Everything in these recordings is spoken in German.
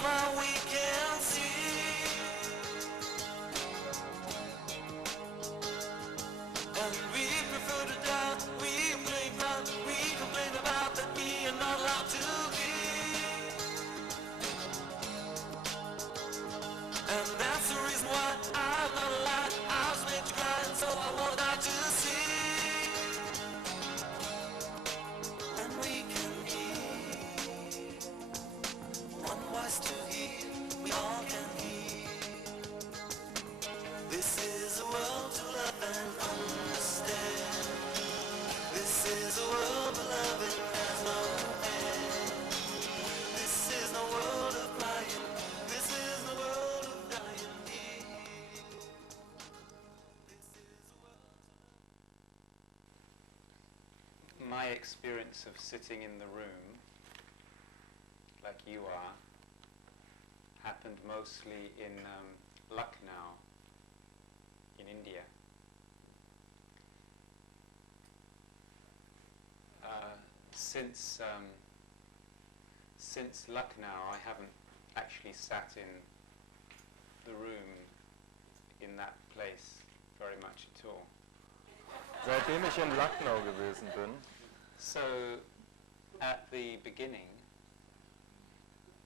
smile we can see. And we prefer to doubt, we complain about that we are not allowed to be. And that's the reason why I'm not alive. I was made to cry, and so I wanted out to see. And we can hear, one voice to hear, we all can hear. This is a world to love and understand. This is a world where loving has no end. This is no world of crying. This is the world of dying. My experience of sitting in the room, like you are, happened mostly in Lucknow, in India. Since Lucknow, I haven't actually sat in the room in that place very much at all. Seitdem ich in Lucknow gewesen bin, So, at the beginning,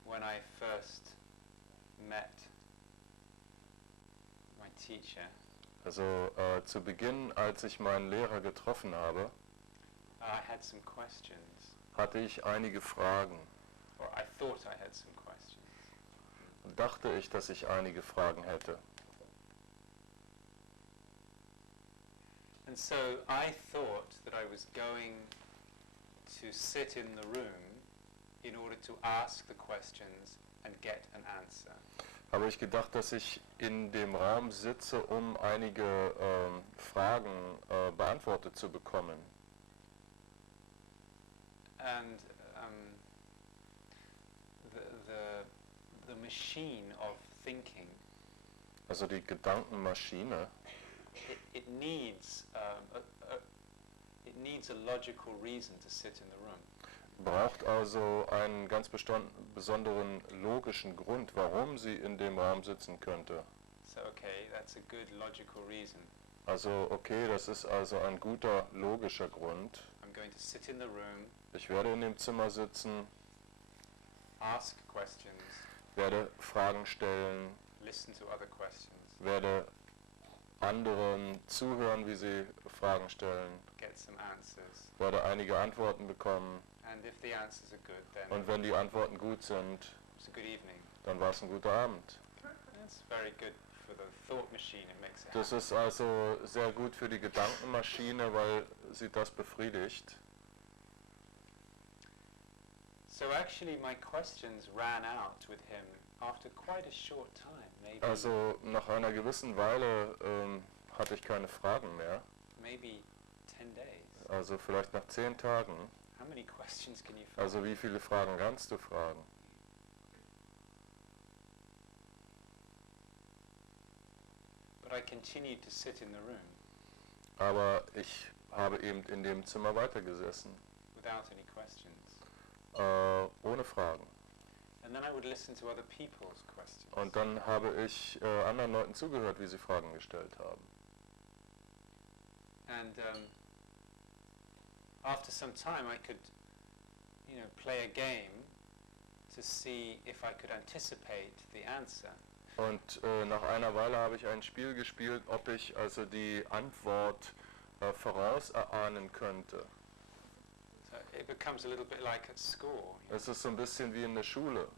when I first met my teacher, also zu Beginn, als ich meinen Lehrer getroffen habe, I had some questions, hatte ich einige Fragen. or I thought I had some questions. Dachte ich, dass ich einige Fragen hätte. And so I thought that I was going to sit in the room in order to ask the questions and get an answer. Habe ich gedacht, dass ich in dem Raum sitze, um einige Fragen beantwortet zu bekommen. And the machine of thinking, Also die Gedankenmaschine, it needs a logical reason to sit in the room. braucht also einen ganz besonderen logischen Grund, warum sie in dem Raum sitzen könnte. So okay, that's a good logical reason. Also okay, das ist also ein guter logischer Grund. I'm going to sit in the room, Ich werde in dem Zimmer sitzen, ask questions, werde Fragen stellen, listen to other questions, werde anderen zuhören, wie sie Fragen stellen, get some answers. werde einige Antworten bekommen And if the answers are good, then und wenn die Antworten gut sind, it's a good evening. dann war es ein guter Abend. That's very good for the thought machine. It makes it Das happen. ist also sehr gut für die Gedankenmaschine, weil sie das befriedigt. So actually my questions ran out with him after quite a short time, maybe Also nach einer gewissen Weile hatte ich keine Fragen mehr. maybe 10 days. Also vielleicht nach 10 Tagen. How many questions can you find? Also wie viele Fragen kannst du fragen? But I continued to sit in the room Aber ich habe eben in dem Zimmer weitergesessen, without any questions. ohne Fragen. And then I would listen to other people's questions. Und dann habe ich anderen Leuten zugehört, wie sie Fragen gestellt haben. And after some time I could, play a game to see if I could anticipate the answer. Und nach einer Weile habe ich ein Spiel gespielt, ob ich also die Antwort vorauserahnen könnte. So it becomes a little bit like at school. Es ist so ein bisschen wie in der Schule.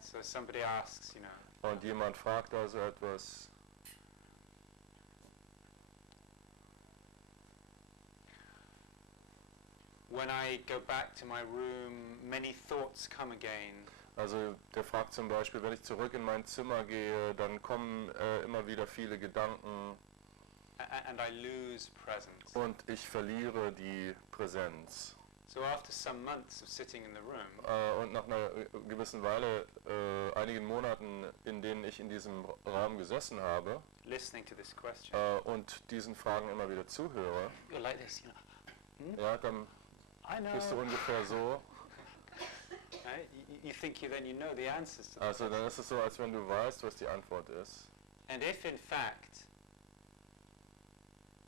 So somebody asks, Und jemand fragt also etwas. when I go back to my room, many thoughts come again. Also der fragt zum Beispiel, wenn ich zurück in mein Zimmer gehe, dann kommen immer wieder viele Gedanken And I lose presence. und ich verliere die Präsenz. So after some months of sitting in the room, Und nach einer gewissen Weile, einigen Monaten, in denen ich in diesem Raum gesessen habe listening to this question, und diesen Fragen immer wieder zuhöre, you're like this, ja, dann I know. bist du ungefähr so. Right? You think then you know the answers to the Also dann questions. ist es so, als wenn du weißt, was die Antwort ist. And if in fact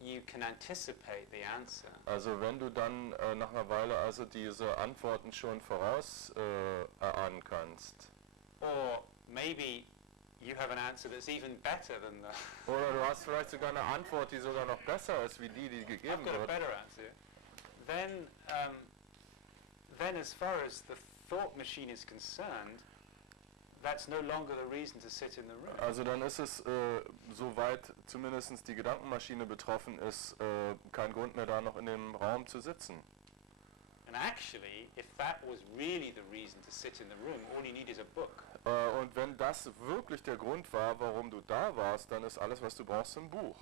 you can anticipate the answer, Also wenn du dann nach einer Weile also diese Antworten schon voraus erahnen kannst. or maybe you have an answer that's even better than the Oder du hast vielleicht sogar eine Antwort, die sogar noch besser ist, wie die I've gegeben got a wird. better answer, then as far as the thought machine is concerned, that's no longer the reason to sit in the room. Also dann ist es, soweit zumindest die Gedankenmaschine betroffen ist, kein Grund mehr da noch in dem Raum zu sitzen. And actually, if that was really the reason to sit in the room, all you need is a book. Und wenn das wirklich der Grund war, warum du da warst, dann ist alles, was du brauchst, ein Buch.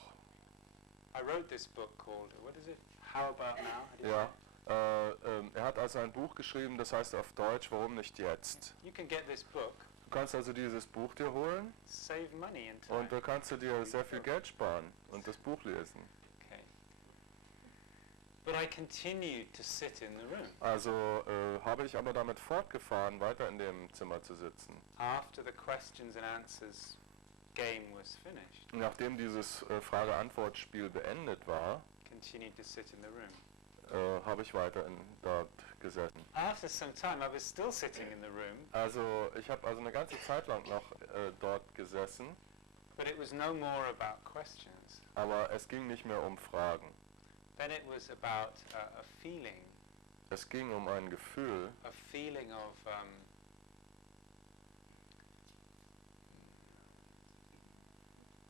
I wrote this book called, what is it? How About Now? How do you Ja. say Er hat also ein Buch geschrieben, das heißt auf Deutsch, warum nicht jetzt? it? You can get this book, Du kannst also dieses Buch dir holen save money and time. und da kannst du dir sehr viel Geld sparen und das Buch lesen. Okay. But I continued to sit in the room Also habe ich aber damit fortgefahren, weiter in dem Zimmer zu sitzen. after the questions and answers game was finished. Nachdem dieses Frage-Antwort-Spiel beendet war, Continued to sit in the room. habe ich weiter dort gesessen. After some time, I was still sitting in the room, Also ich habe also eine ganze Zeit lang noch dort gesessen, but it was no more about questions. aber es ging nicht mehr um Fragen. Then it was about a feeling, Es ging um ein Gefühl, a feeling of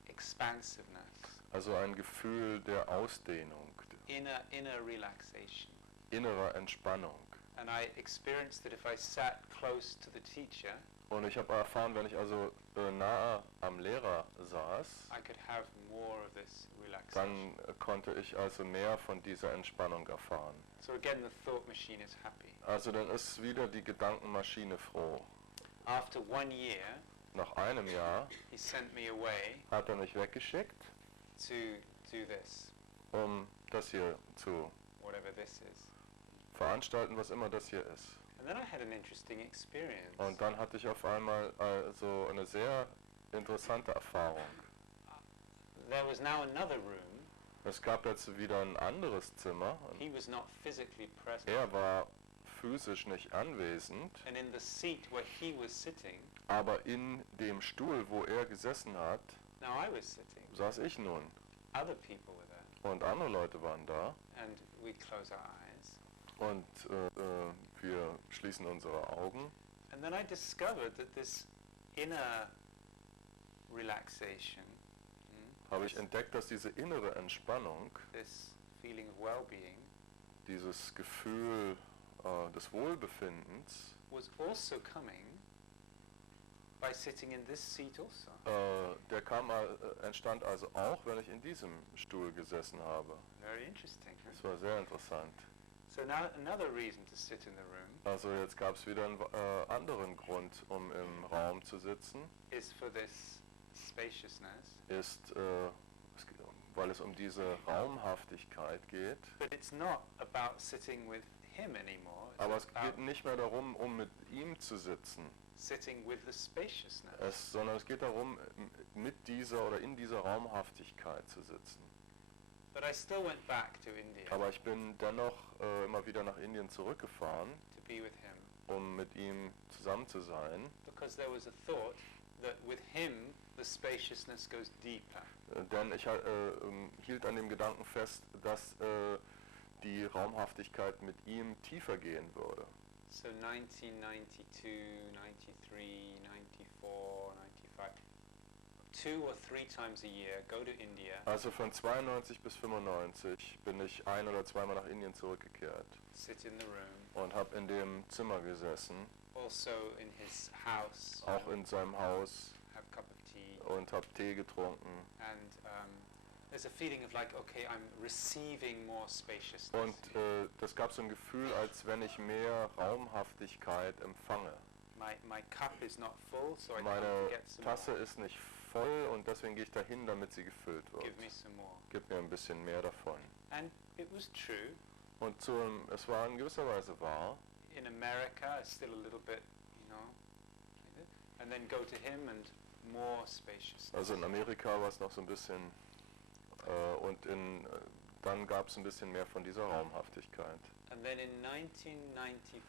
expansiveness, also ein Gefühl der Ausdehnung, inner relaxation. innerer Entspannung. And I experienced that if I sat close to the teacher, Und ich habe erfahren, wenn ich also nahe am Lehrer saß, I could have more of this relaxation. dann konnte ich also mehr von dieser Entspannung erfahren. So again, the thought machine is happy. Also dann ist wieder die Gedankenmaschine froh. After 1 year, Nach einem Jahr he sent me away hat er mich weggeschickt, to do this, um das hier zu whatever this is. veranstalten, was immer das hier ist. And then I had an interesting experience. Und dann hatte ich auf einmal also eine sehr interessante Erfahrung. There was now another room. Es gab jetzt wieder ein anderes Zimmer. Und He was not physically present. er war physisch nicht anwesend, And in the seat where he was sitting, aber in dem Stuhl, wo er gesessen hat, now I was sitting. saß ich nun. Other people were there. Und andere Leute waren da. And we close our eyes. Und wir schließen unsere Augen. And then I discovered that this inner relaxation, Habe ich entdeckt, dass diese innere Entspannung, this feeling of well-being, dieses Gefühl des Wohlbefindens, was also coming by sitting in this seat also. der entstand also auch, wenn ich in diesem Stuhl gesessen habe. Very interesting. Huh? Das war sehr interessant. So now another reason to sit in the room Also jetzt gab es wieder einen anderen Grund, um im Raum zu sitzen, is for this spaciousness, ist, weil es um diese Raumhaftigkeit geht. but it's not about sitting with him anymore. It's Aber es about geht nicht mehr darum, um mit ihm zu sitzen, sitting with the spaciousness. sondern es geht darum, mit dieser oder in dieser Raumhaftigkeit zu sitzen. But I still went back to India Aber ich bin dennoch immer wieder nach Indien zurückgefahren, to be with him, um mit ihm zusammen zu sein, because there was a thought that with him the spaciousness goes deeper. denn ich hielt an dem Gedanken fest, dass die Raumhaftigkeit mit ihm tiefer gehen würde. So 1992, 93, 94, 95, 2 or 3 times a year, go to India, Also von 92 bis 95 bin ich ein- oder zweimal nach Indien zurückgekehrt sit in the room, und habe in dem Zimmer gesessen, also in his house, auch in seinem Haus, have a cup of tea, und habe Tee getrunken. and there's a feeling of like, okay, I'm receiving more spaciousness. Und das gab so ein Gefühl, als wenn ich mehr Raumhaftigkeit empfange. My cup is not full, so I come Meine to get some Tasse more. ist nicht voll und deswegen gehe ich dahin, damit sie gefüllt wird. Give me some more. Gib mir ein bisschen mehr davon. And it was true. Und es war in gewisser Weise wahr. in America, it's still a little bit, and then go to him and more spaciousness. Also in Amerika war es noch so ein bisschen, und dann gab es ein bisschen mehr von dieser Raumhaftigkeit. And then in 1994,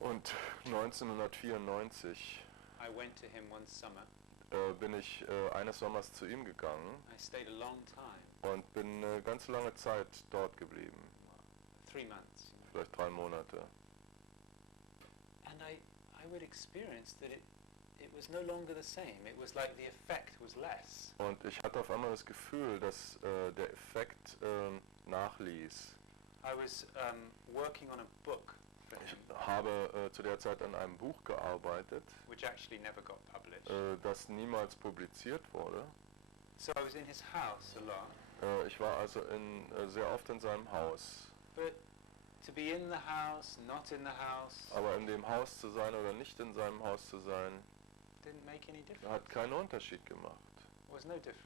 Und 1994 I went to him one summer. bin ich eines Sommers zu ihm gegangen I stayed a long time, und bin eine ganz lange Zeit dort geblieben, 3 months. vielleicht 3 Monate. And I would experience that it was no longer the same. It was like the effect was less. Und ich hatte auf einmal das Gefühl, dass der Effekt nachließ. I was working on a book for Ich him, habe zu der Zeit an einem Buch gearbeitet, which actually never got published. das niemals publiziert wurde. So I was in his house a lot. Ich war also sehr oft in seinem Haus. But to be in the house, not in the house, Aber in dem Haus zu sein oder nicht in seinem Haus zu sein, didn't make any difference. hat keinen Unterschied gemacht. Was no different.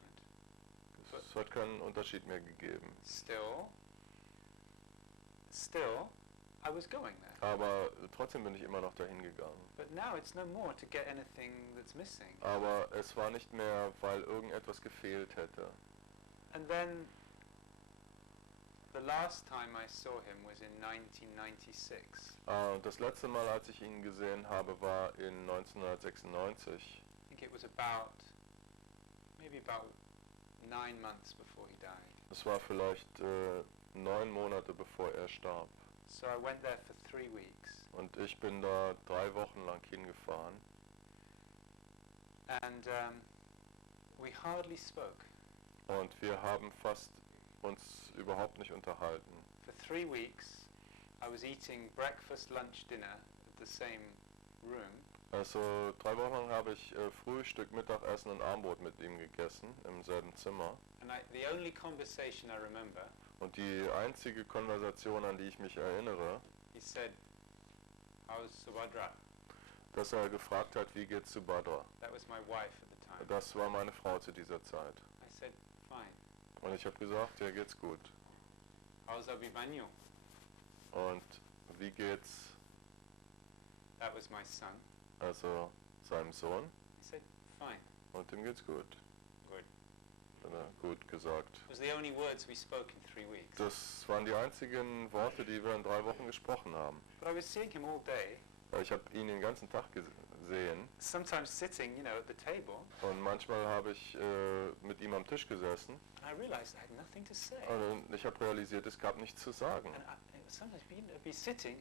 Es hat keinen Unterschied mehr gegeben. Still, I was going there. Aber trotzdem bin ich immer noch dahin gegangen. But now it's no more to get anything that's missing. Aber es war nicht mehr, weil irgendetwas gefehlt hätte. And then the last time I saw him was in 1996. Das letzte Mal, als ich ihn gesehen habe, war in 1996. I think it was maybe about 9 months before he died. Es war vielleicht 9 Monate bevor er starb. So I went there for 3 weeks. Und ich bin da 3 Wochen lang hingefahren. And we hardly spoke. Und wir haben fast uns überhaupt nicht unterhalten. For 3 weeks, I was eating breakfast, lunch, dinner at the same room. Also 3 Wochen lang habe ich Frühstück, Mittagessen und Abendbrot mit ihm gegessen, im selben Zimmer. And the only conversation I remember, Und die einzige Konversation, an die ich mich erinnere, he said, "How's Subhadra?" dass er gefragt hat, wie geht's zu Badra? That was my wife at the time. Das war meine Frau zu dieser Zeit. I said, "Fine." Und ich habe gesagt, ja, geht's gut. "How's Abhimanyu?" Und wie geht's That was my son. also seinem Sohn? He said, "Fine." Und ihm geht's gut. Good. Hat er gut gesagt. It was the only words we spoke in 3 weeks. Das waren die einzigen Worte, die wir in 3 Wochen gesprochen haben. But I was seeing him all day, Ich habe ihn den ganzen Tag gesehen sometimes sitting, at the table, und manchmal habe ich mit ihm am Tisch gesessen and I realized I had nothing to say. und ich habe realisiert, es gab nichts zu sagen. And sometimes I'd be sitting,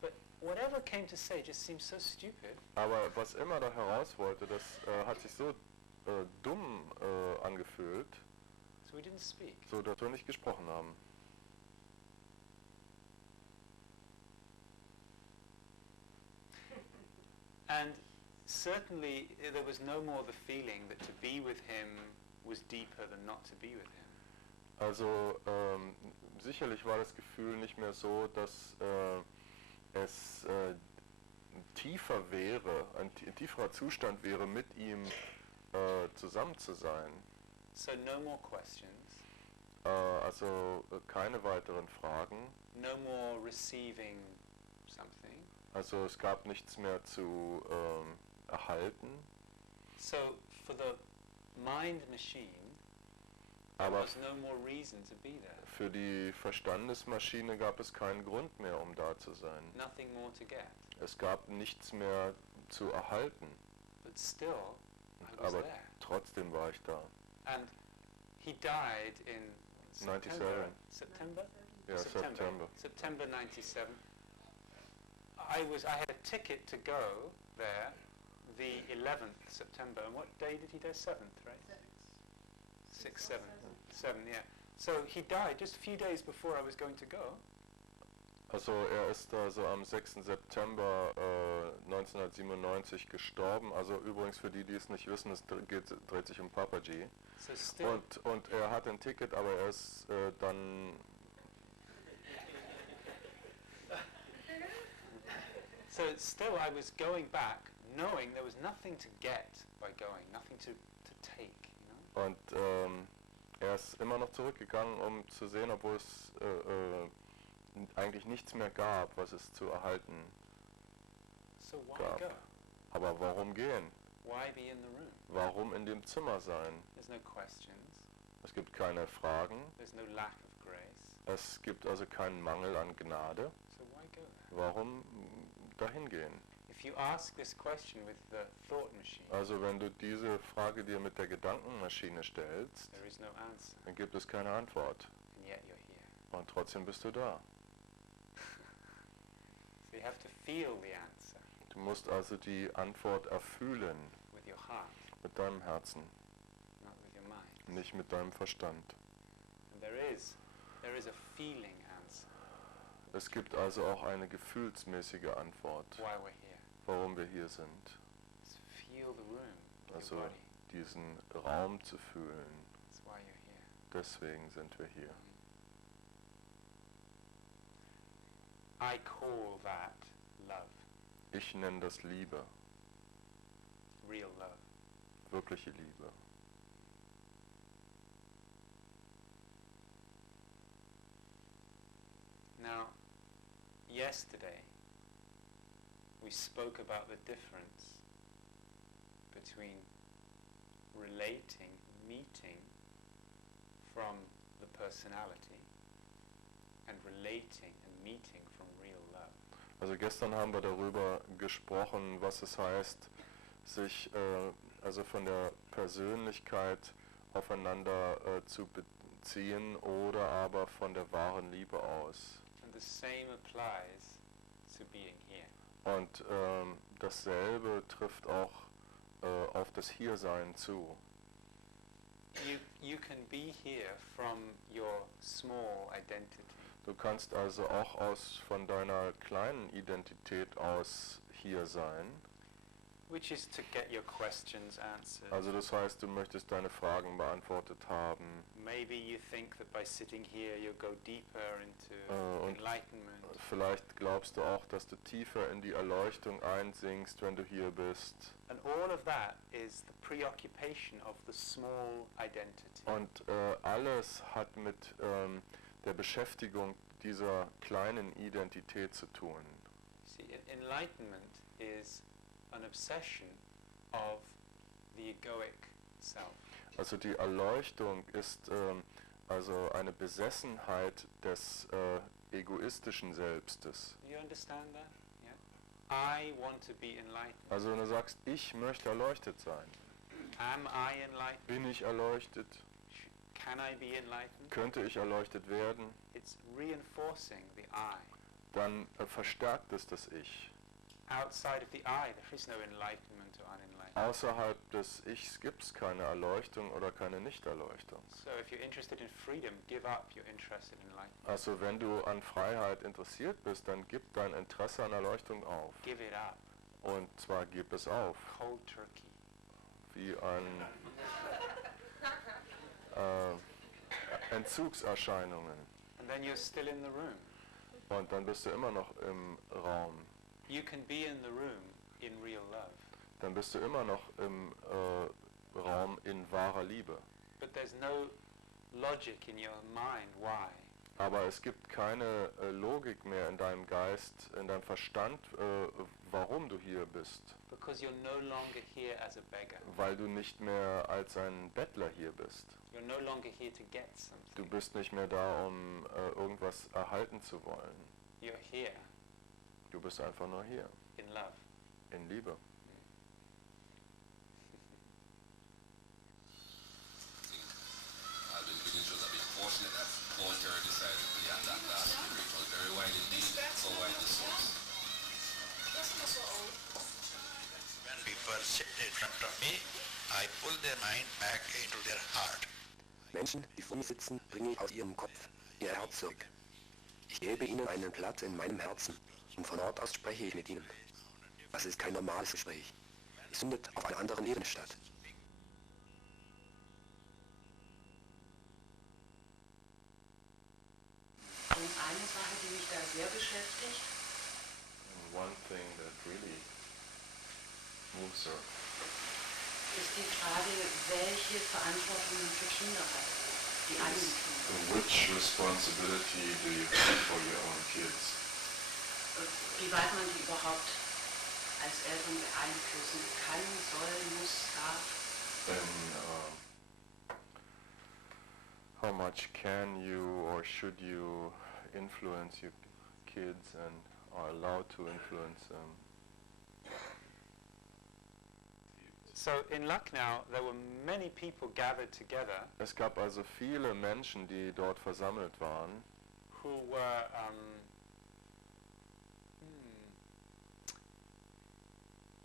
but whatever came to say just seemed so stupid. Aber was immer da heraus wollte, das hat sich so dumm angefühlt, So we didn't speak. so dass wir nicht gesprochen haben. And certainly there was no more the feeling that to be with him was deeper than not to be with him. Also sicherlich war das Gefühl nicht mehr so, dass es tiefer wäre, ein tieferer Zustand wäre, mit ihm zusammen zu sein. So no more questions, Also keine weiteren Fragen. no more receiving something. Also es gab nichts mehr zu erhalten. So for the mind machine, there Aber was no more reason to be there. für die Verstandesmaschine gab es keinen Grund mehr, um da zu sein. Nothing more to get. Es gab nichts mehr zu erhalten. But still, I was Aber there. trotzdem war ich da. And he died in 97. September? Ja, September. September 97. I had a ticket to go there the 11th September. And what day did he die? 7th, right? 6, 7. 7, yeah. So he died just a few days before I was going to go. Also er ist also am 6. September 1997 gestorben. Also übrigens für die, die es nicht wissen, es dreht sich um Papaji. So still, Und er hat ein Ticket, aber er ist dann... so still I was going back knowing there was nothing to get by going, nothing to take, Und er ist immer noch zurückgegangen, um zu sehen, obwohl es eigentlich nichts mehr gab, was es zu erhalten So why gab. go? Aber warum gehen? Why be in the room? Warum in dem Zimmer sein? There's no questions. Es gibt keine Fragen, There's no lack of grace. es gibt also keinen Mangel an Gnade. So why go there? Warum dahin gehen? If you ask this question with the thought machine, Also wenn du diese Frage dir mit der Gedankenmaschine stellst, there is no answer, dann gibt es keine Antwort. and yet you're here. Und trotzdem bist du da. So you have to feel the answer Du musst also die Antwort erfühlen with your heart, mit deinem Herzen, not with your mind. nicht mit deinem Verstand. And there is a feeling answer Es gibt also auch eine gefühlsmäßige Antwort, why we're here. warum wir hier sind. It's feel the room, your Also body. diesen Raum zu fühlen. That's why you're here. Deswegen sind wir hier. I call that love, Ich nenne das Liebe, real love. wirkliche Liebe. Now, yesterday we spoke about the difference between relating, meeting from the personality and relating and meeting from real love. Also gestern haben wir darüber gesprochen, was es heißt, sich also von der Persönlichkeit aufeinander zu beziehen oder aber von der wahren Liebe aus. And the same applies to being here. Und dasselbe trifft auch auf das Hiersein zu. You can be here from your small identity. Du kannst also auch von deiner kleinen Identität aus hier sein. Which is to get your questions answered. Also das heißt, du möchtest deine Fragen beantwortet haben. Maybe you think that by sitting here you'll go deeper into und enlightenment. Vielleicht glaubst du auch, dass du tiefer in die Erleuchtung einsinkst, wenn du hier bist. And all of that is the preoccupation of the small identity. Und alles hat mit der Beschäftigung dieser kleinen Identität zu tun. See, enlightenment is an obsession of the egoic self. Also die Erleuchtung ist also eine Besessenheit des egoistischen Selbstes. Do you understand that? Yeah? I want to be enlightened. Also wenn du sagst, ich möchte erleuchtet sein, Am I enlightened? bin ich erleuchtet, Can I be enlightened? könnte ich erleuchtet werden, It's reinforcing the I. dann verstärkt es das Ich. Outside of the I, there is no enlightenment or unenlightenment. Außerhalb des Ichs gibt es keine Erleuchtung oder keine Nichterleuchtung. So if you're interested in freedom, give up your interest in enlightenment. Also wenn du an Freiheit interessiert bist, dann gib dein Interesse an Erleuchtung auf. Give it up. Und zwar gib es auf, Cold turkey. wie ein Entzugserscheinungen. And then you're still in the room. Und dann bist du immer noch im Raum. You can be in the room in real love. Dann bist du immer noch im Raum in wahrer Liebe. But there's no logic in your mind why. Aber es gibt keine Logik mehr in deinem Geist, in deinem Verstand, warum du hier bist. Because you're no longer here as a beggar. Weil du nicht mehr als ein Bettler hier bist. You're no longer here to get something. Du bist nicht mehr da, um irgendwas erhalten zu wollen. You're here Du bist einfach nur hier, in love. in Liebe. I've been individuals have been fortunate that voluntarily decided to be on that last spiritual, very wide indeed, so wide the source. When people sit in front of me, I pull their mind back into their heart. Menschen, die vor mir sitzen, bringe ich aus ihrem Kopf, ihr Herz zurück. Ich gebe ihnen einen Platz in meinem Herzen und von dort aus spreche ich mit ihnen. Das ist kein normales Gespräch. Es findet auf einer anderen Ebene statt. Und eine Sache, die mich da sehr beschäftigt, One thing that really moves her ist die Frage, welche Verantwortung man für Kinder hat, die eigenen Kinder. which responsibility do you have for your own wie weit man die überhaupt als Eltern beeinflussen kann, soll, muss, darf. How much can you or should you influence your kids and are allowed to influence them? So in Lucknow, there were many people gathered together Es gab also viele Menschen, die dort versammelt waren, who were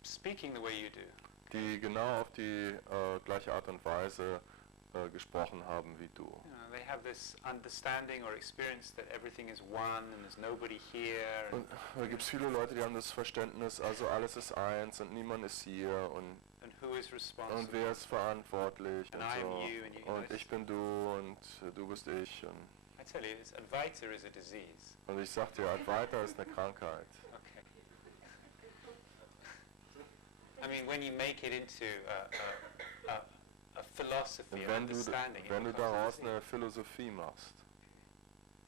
speaking the way you do. die genau auf die gleiche Art und Weise gesprochen haben wie du. You know, they have this understanding or experience that everything is one and there's nobody here. Und da gibt es viele Leute, die haben das Verständnis, also alles ist eins und niemand ist hier And who is responsible? und wer ist verantwortlich And und I am so. you and you. Und ich bin du und du bist ich. I tell you, Advaita is a disease. Und ich sag dir, Advaita ist eine Krankheit. Okay. I mean, when you make it into a philosophy, an Wenn understanding, du it becomes a daraus disease. eine Philosophie machst,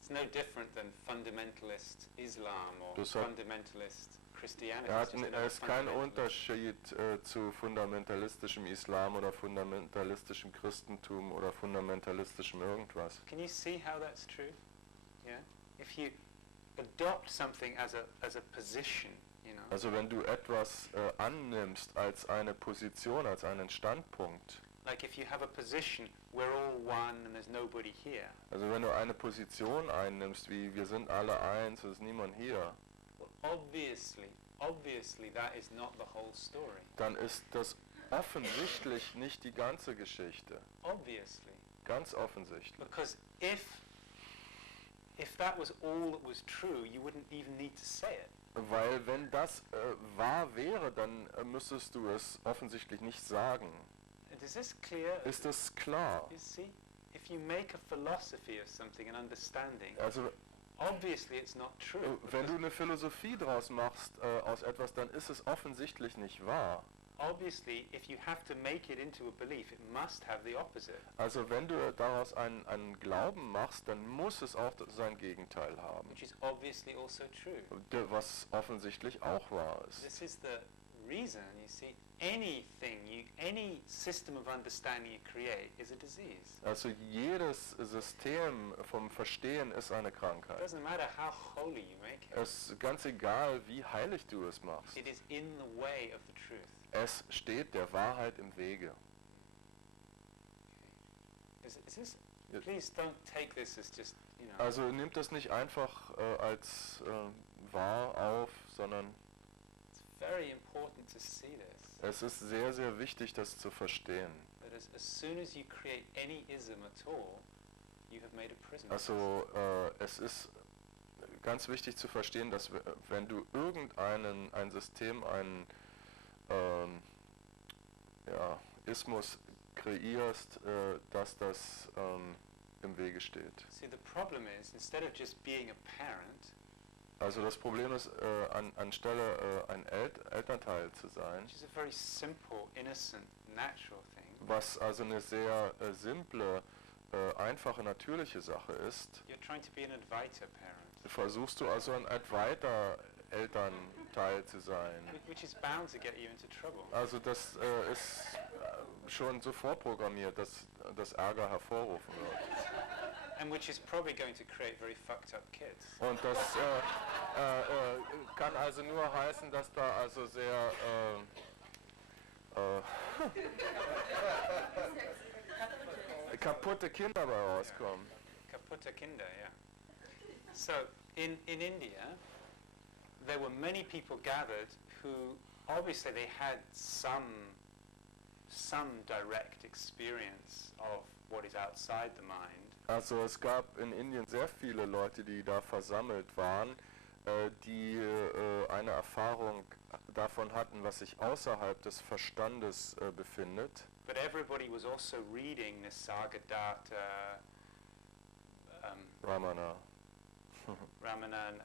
It's no different than fundamentalist Islam or Das hat- fundamentalist Christianity. It's just another es ist kein fundamentalist. Unterschied zu fundamentalistischem Islam oder fundamentalistischem Christentum oder fundamentalistischem irgendwas. Can you see how that's true? Yeah. If you adopt something as a position, you know, Also wenn du etwas annimmst als eine Position, als einen Standpunkt, like if you have a position, we're all one and there's nobody here. also wenn du eine Position einnimmst, wie wir sind alle eins, es ist niemand hier, Well, obviously that is not the whole story. dann ist das offensichtlich nicht die ganze Geschichte. Obviously. Ganz offensichtlich. Because if that was all that was true, you wouldn't even need to say it. Weil wenn das wahr wäre, dann müsstest du es offensichtlich nicht sagen. And is this clear? Ist das klar? You see, if you make a philosophy of something, an understanding, Also obviously it's not true. wenn du eine Philosophie draus machst aus etwas, dann ist es offensichtlich nicht wahr. Obviously, if you have to make it into a belief, it must have the opposite. Also wenn du daraus einen Glauben machst, dann muss es auch sein Gegenteil haben, Which is obviously also true. was offensichtlich auch wahr ist. This is the reason, you see, any system of understanding you create is a disease. Also jedes System vom Verstehen ist eine It Krankheit. doesn't matter how holy you make it. Es ist ganz egal, wie heilig du es machst. It is in the way of the truth. Es steht der Wahrheit im Wege. Is this? Ja. Please don't take this as just, you know. Also nimmt das nicht einfach als wahr auf, sondern It's very important to see this. es ist sehr, sehr wichtig, das zu verstehen. That as soon as you create any ism at all, you have made a prison. Also es ist ganz wichtig zu verstehen, dass wenn du ein System, einen Ismus kreierst, dass das im Wege steht. See, the problem is, instead of just being a parent, Also das Problem ist, anstelle ein Elternteil zu sein, which is a very simple, innocent, natural thing, was also eine sehr simple, einfache, natürliche Sache ist, you're trying to be an Advaita parent, versuchst du also ein weiter Elternteil zu sein. which is bound to get you into trouble. Also das ist schon so vorprogrammiert, dass das Ärger hervorrufen wird. And which is probably going to create very fucked up kids. Und das kann also nur heißen, dass da also sehr kaputte Kinder bei rauskommen. Kaputta Kinder, yeah. So, in India, there were many people gathered who, obviously they had some direct experience of what is outside the mind, Also es gab in Indien sehr viele Leute, die da versammelt waren, die eine Erfahrung davon hatten, was sich außerhalb des Verstandes befindet. but everybody was also reading Nisargadatta, Ramana. Ramana, and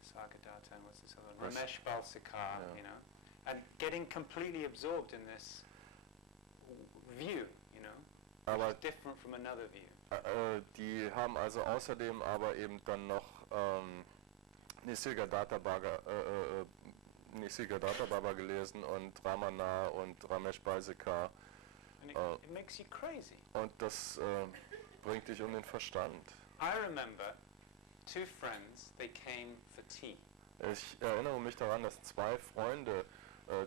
Nisargadatta, and what's this other one? Yes. Ramesh Balsekar, Yeah. you know, and getting completely absorbed in this view, you know, which Aber is different from another view. die haben also außerdem aber eben dann noch Nisargadatta Baba gelesen und Ramana und Ramesh Baisika. And it makes you crazy. Und das bringt dich um den Verstand. I remember 2 friends, they came for tea Ich erinnere mich daran, dass 2 Freunde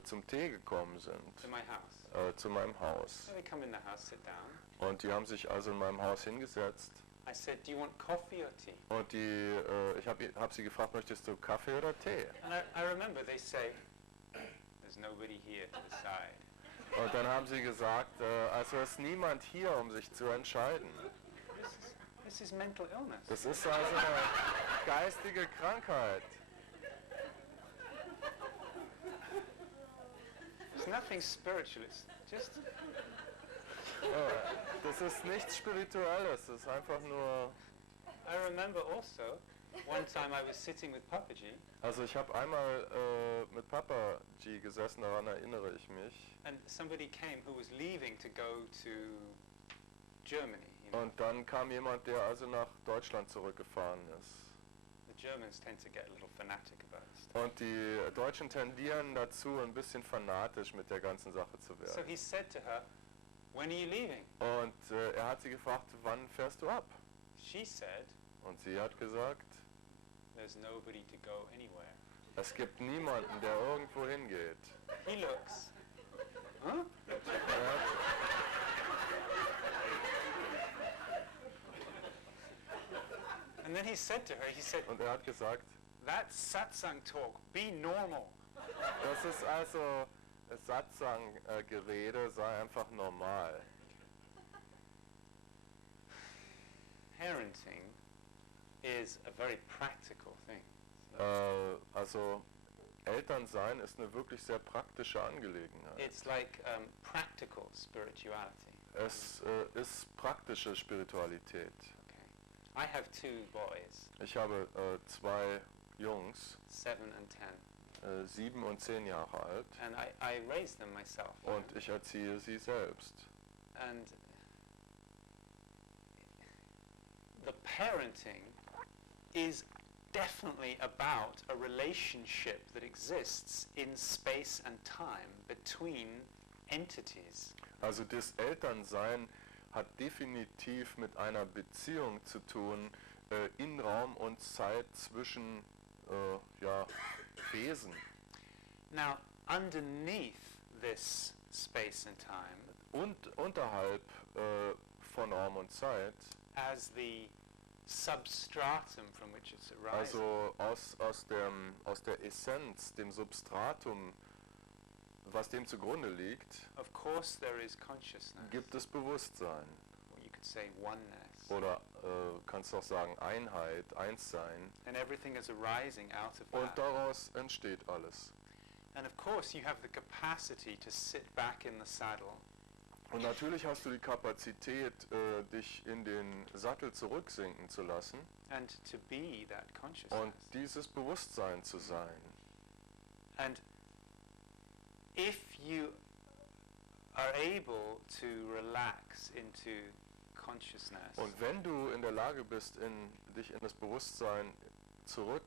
zum Tee gekommen sind, to my house. zu meinem Haus. So they come in the house, sit down. Und die haben sich also in meinem Haus hingesetzt. I said, do you want coffee or tea? Und ich hab sie gefragt, möchtest du Kaffee oder Tee? And I remember they say, there's nobody here to decide. Und dann haben sie gesagt, also ist niemand hier, um sich zu entscheiden. This is mental illness. Das ist also eine geistige Krankheit. It's nothing spiritual, it's just... Das ist nichts Spirituelles, das ist einfach nur... I remember also, one time I was sitting with Papaji, Also ich habe einmal mit Papa G gesessen, daran erinnere ich mich. and somebody came who was leaving to go to Germany. You know? Und dann kam jemand, der also nach Deutschland zurückgefahren ist. The Germans tend to get a little fanatic about this. Und die Deutschen tendieren dazu, ein bisschen fanatisch mit der ganzen Sache zu So werden. he said to her, when are you leaving? Und er hat sie gefragt, wann fährst du ab? She said, Und sie hat gesagt, there's nobody to go anywhere. es gibt niemanden, der irgendwo hingeht. He looks, huh? Er hat, And then he said to her, he said, und er hat gesagt, that's satsang talk, be normal. das ist also Satsang-Gerede, sei einfach normal. Parenting is a very practical thing. Also Elternsein ist eine wirklich sehr praktische Angelegenheit. It's like practical spirituality. Es ist praktische Spiritualität. Okay. I have 2 boys, Ich habe 2 Jungs, 7 and 10, 7 und 10 Jahre alt, and I raised them myself. und ich erziehe sie selbst. And the parenting is definitely about a relationship that exists in space and time between entities. Also das Elternsein hat definitiv mit einer Beziehung zu tun in Raum und Zeit zwischen Wesen. Now, underneath this space and time, Und unterhalb von Raum und Zeit, as the substratum from which it's arising, also aus der Essenz, dem Substratum, was dem zugrunde liegt, of course there is consciousness, gibt es Bewusstsein. or you could say oneness, Oder kannst du auch sagen Einheit, Einssein. and everything is arising out of Und that. daraus entsteht alles. And of course you have the capacity to sit back in the saddle Und natürlich hast du die Kapazität, dich in den Sattel zurücksinken zu lassen and to be that consciousness. und dieses Bewusstsein zu sein. And if you are able to relax into consciousness, Und wenn du in der Lage bist, dich in das Bewusstsein zurück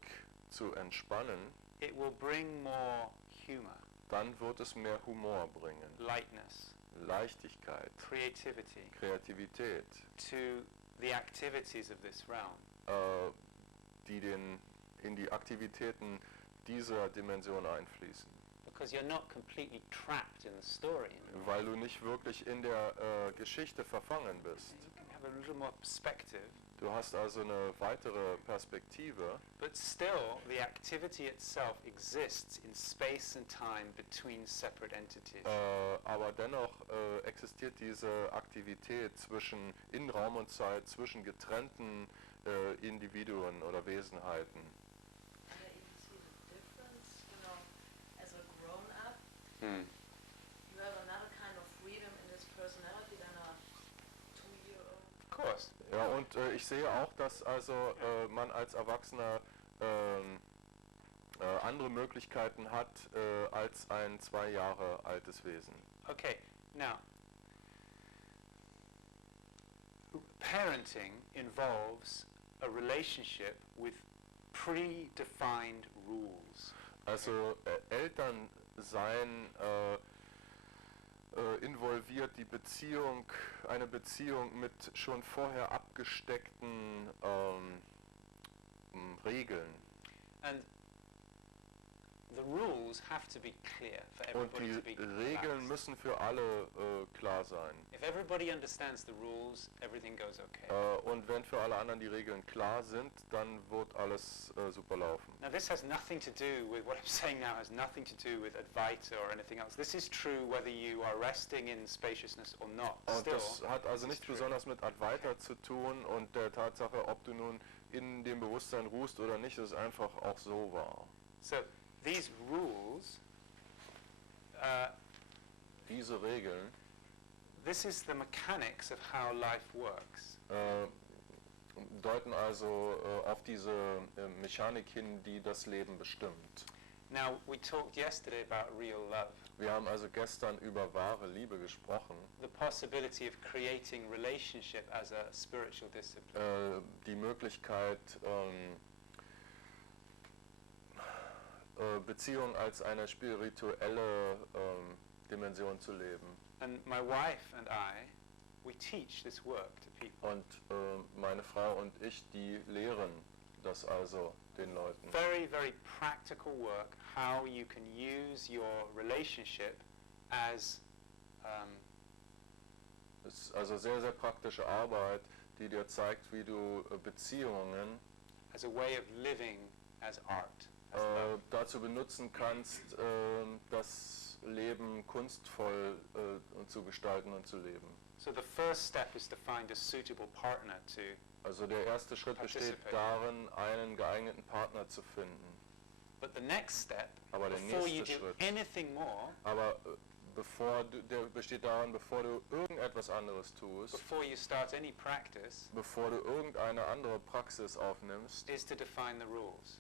zu entspannen, it will bring more humor, dann wird es mehr Humor bringen, lightness, Leichtigkeit, creativity Kreativität, to the activities of this realm. die in die Aktivitäten dieser Dimension einfließen. Because you're not completely trapped in the story. Weil du nicht wirklich in der Geschichte verfangen bist. You can have a little more perspective, Du hast also eine weitere Perspektive, but still the activity itself exists in space and time between separate entities. aber dennoch existiert diese Aktivität in Raum und Zeit zwischen getrennten Individuen oder Wesenheiten. Yeah, you can see the difference, as a grown-up, Hmm. you have another kind of freedom in this personality than a 2-year-old. Of course. Ja, und ich sehe auch, dass also man als Erwachsener andere Möglichkeiten hat als ein 2 Jahre altes Wesen. Okay, now, parenting involves a relationship with predefined rules. Also Elternsein involviert die Beziehung, eine Beziehung mit schon vorher abgesteckten Regeln. And the rules have to be clear for Und everybody to die be Regeln relaxed. müssen für alle klar sein. If everybody understands the rules, everything goes okay. Und wenn für alle anderen die Regeln klar sind, dann wird alles super laufen. Now this has nothing to do with, what I'm saying now has nothing to do with Advaita or anything else. This is true whether you are resting in spaciousness or not. Und Still, das hat also this is nichts true. besonders mit Advaita zu tun und der Tatsache, ob du nun in dem Bewusstsein ruhst oder nicht, ist einfach auch so wahr. So these rules, Diese Regeln this is the mechanics of how life works. deuten also auf diese Mechanik hin, die das Leben bestimmt. Now we talked yesterday about real love, Wir haben also gestern über wahre Liebe gesprochen, the possibility of creating relationship as a spiritual discipline. die Möglichkeit, Beziehung als eine spirituelle Dimension zu leben. And my wife and I, we teach this work to people. Und meine Frau und ich, die lehren das also den Leuten. Very, very practical work, how you can use your relationship as Es ist also sehr, sehr praktische Arbeit, die dir zeigt, wie du Beziehungen as a way of living as art. As love. dazu benutzen kannst, das Leben kunstvoll zu gestalten und zu leben. So the first step is to find a suitable partner to. Also der erste Schritt besteht darin, einen geeigneten Partner zu finden. But the next step, Aber der before you nächste do Schritt, anything more, aber der besteht darin, bevor du irgendetwas anderes tust, before you start any practice, bevor du irgendeine andere Praxis aufnimmst, is to define the rules.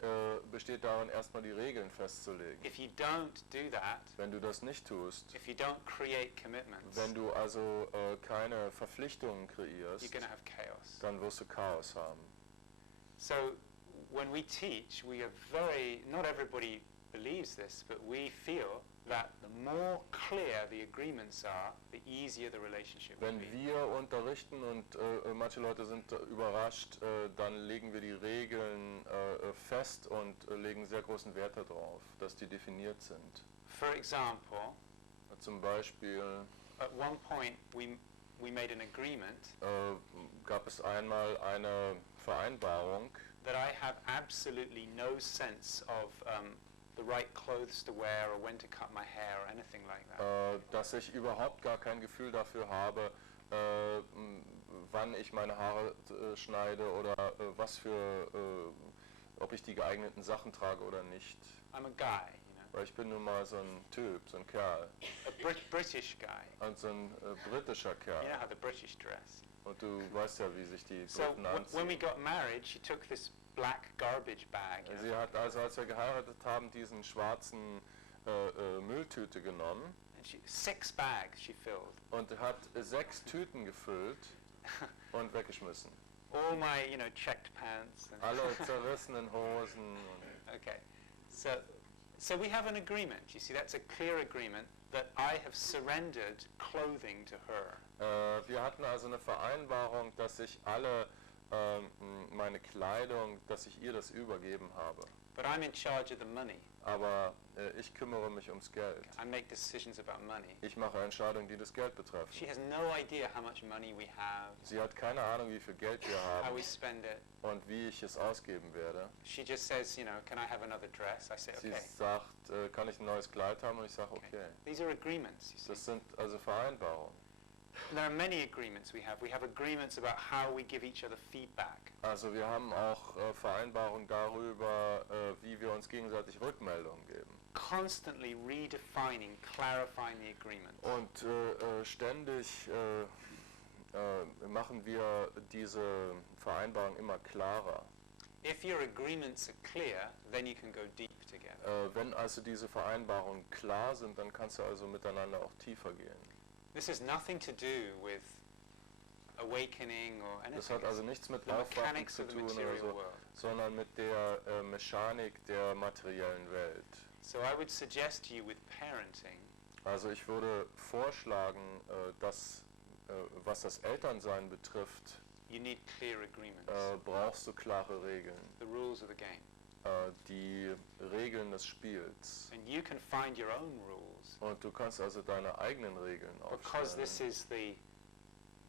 besteht darin, erstmal die Regeln festzulegen. If you don't do that, Wenn du das nicht tust, if you don't create commitments, wenn du also keine Verpflichtungen kreierst, you're going to have chaos. dann wirst du Chaos haben. So when we teach, we are not everybody believes this, but we feel that the more clear the agreements are, the easier the relationship will Wenn be. wir unterrichten und manche Leute sind überrascht, dann legen wir die Regeln fest und legen sehr großen Wert darauf, dass die definiert sind. For example, Zum Beispiel at one point we made an agreement gab es einmal eine Vereinbarung, that I have absolutely no sense of the right clothes to wear or when to cut my hair or anything like that. dass ich überhaupt gar kein Gefühl dafür habe, wann ich meine Haare schneide oder ob ich die geeigneten Sachen trage oder nicht. I'm a guy, you know, Weil ich bin nun mal so ein Typ, so ein Kerl. a British guy. Und so ein britischer Kerl. You know how the British dress. Und du weißt ja, wie sich die So Briten when we anziehen. got married, she took this black garbage bag. You know, Sie hat also, als wir geheiratet haben, diesen schwarzen Mülltüte genommen and 6 bags she filled. und hat 6 Tüten gefüllt und weggeschmissen. All my, you know, checked pants. And Alle zerrissenen Hosen. Und okay, so we have an agreement. You see, that's a clear agreement that I have surrendered clothing to her. wir hatten also eine Vereinbarung, dass ich alle meine Kleidung, dass ich ihr das übergeben habe. But I'm in charge of the money. Aber ich kümmere mich ums Geld. I make decisions about money. Ich mache Entscheidungen, die das Geld betreffen. She has no idea how much money we have, Sie hat keine Ahnung, wie viel Geld wir how haben we spend it. und wie ich es ausgeben werde. She just says, you know, can I have another dress? I say, Sie okay. sagt, kann ich ein neues Kleid haben? Und ich sage, okay. These are agreements, you see. Das sind also Vereinbarungen. And there are many agreements we have. We have agreements about how we give each other feedback. Also wir haben auch Vereinbarungen darüber, wie wir uns gegenseitig Rückmeldungen geben. Constantly redefining, clarifying the agreement. Und ständig machen wir diese Vereinbarung immer klarer. If your agreements are clear, then you can go deep together. Wenn also diese Vereinbarungen klar sind, dann kannst du also miteinander auch tiefer gehen. This has nothing to do with awakening or anything. Das hat also nichts mit The Aufwachen mechanics zu of the tun oder material so. world. sondern mit der Mechanik der materiellen Welt. So I would suggest to you with parenting, Also ich würde vorschlagen, dass, was das Elternsein betrifft, you need clear agreements, brauchst du klare Regeln. the rules of the game. Die Regeln des Spiels. And you can find your own rules, Und du kannst also deine eigenen Regeln because this aufstellen. is the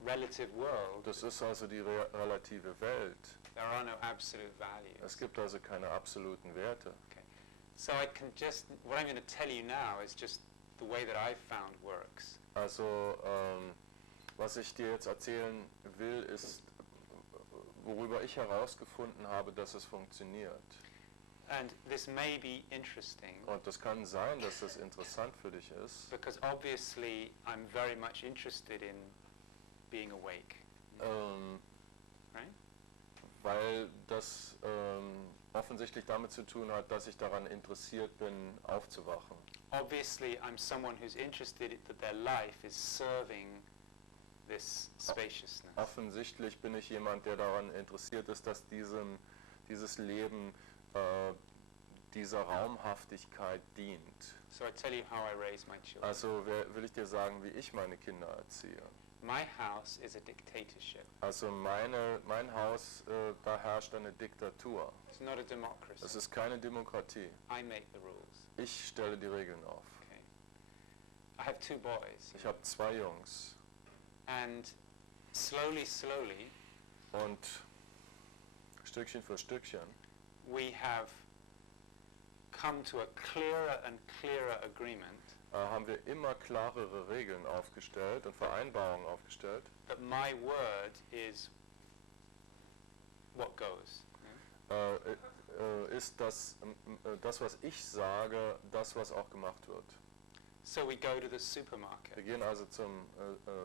relative world. Das ist also die relative Welt. There are no absolute values. Es gibt also keine absoluten Werte. So I can just, what I'm going to tell you now is just the way that I've found works. Also was ich dir jetzt erzählen will, ist, worüber ich herausgefunden habe, dass es funktioniert. And this may be interesting, Und das kann sein, dass das interessant für dich ist, because obviously I'm very much interested in being awake. Right? weil das offensichtlich damit zu tun hat, dass ich daran interessiert bin, aufzuwachen. Obviously I'm someone who's interested that their life is serving this spaciousness. Offensichtlich bin ich jemand, der daran interessiert ist, dass dieses Leben dieser Raumhaftigkeit dient. So I tell you how I raise my children. Also will ich dir sagen, wie ich meine Kinder erziehe. My house is a dictatorship. Also mein Haus, da herrscht eine Diktatur. It's not a democracy. Es ist keine Demokratie. I make the rules. Ich stelle die Regeln auf. Okay. I have 2 boys, Ich habe 2 Jungs. and slowly, Und Stückchen für Stückchen we have come to a clearer and clearer agreement haben wir immer klarere Regeln aufgestellt und Vereinbarungen aufgestellt, that my word is what goes. ist das, was ich sage, das, was auch gemacht wird. So we go to the supermarket. Wir gehen also zum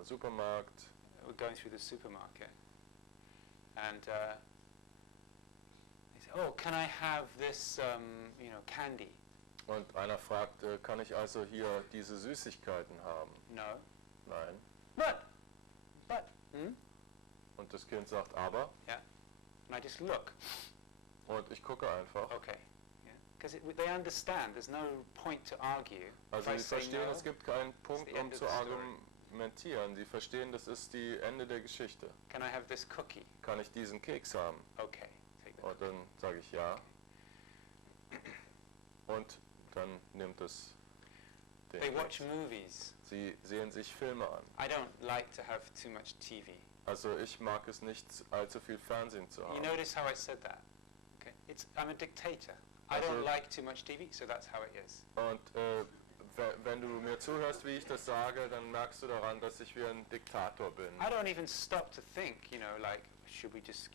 Supermarkt, We're going through the supermarket, and they say, "Oh, can I have this, candy?" und einer fragt, kann ich also hier diese Süßigkeiten haben? No. Nein. But. Und das Kind sagt, aber? Yeah. And I just look. Und ich gucke einfach. Okay. Because they understand. There's no point to argue. Also If I sie say verstehen, no, es gibt keinen Punkt, the um end of zu the story. argumentieren. Sie verstehen, das ist die Ende der Geschichte. Can I have this cookie? Kann ich diesen Keks haben? Okay. Take the Und dann sage ich ja. Und dann nimmt es den They watch Keks. movies. Sie sehen sich Filme an. I don't like to have too much TV. Also ich mag es nicht, allzu viel Fernsehen zu You haben. notice how I said that? Okay. I'm a dictator. I Also- don't like too much TV, so that's how it is. Und wenn du mir zuhörst, wie ich das sage, dann merkst du daran, dass ich wie ein Diktator bin. I don't even stop to think, like, should we just,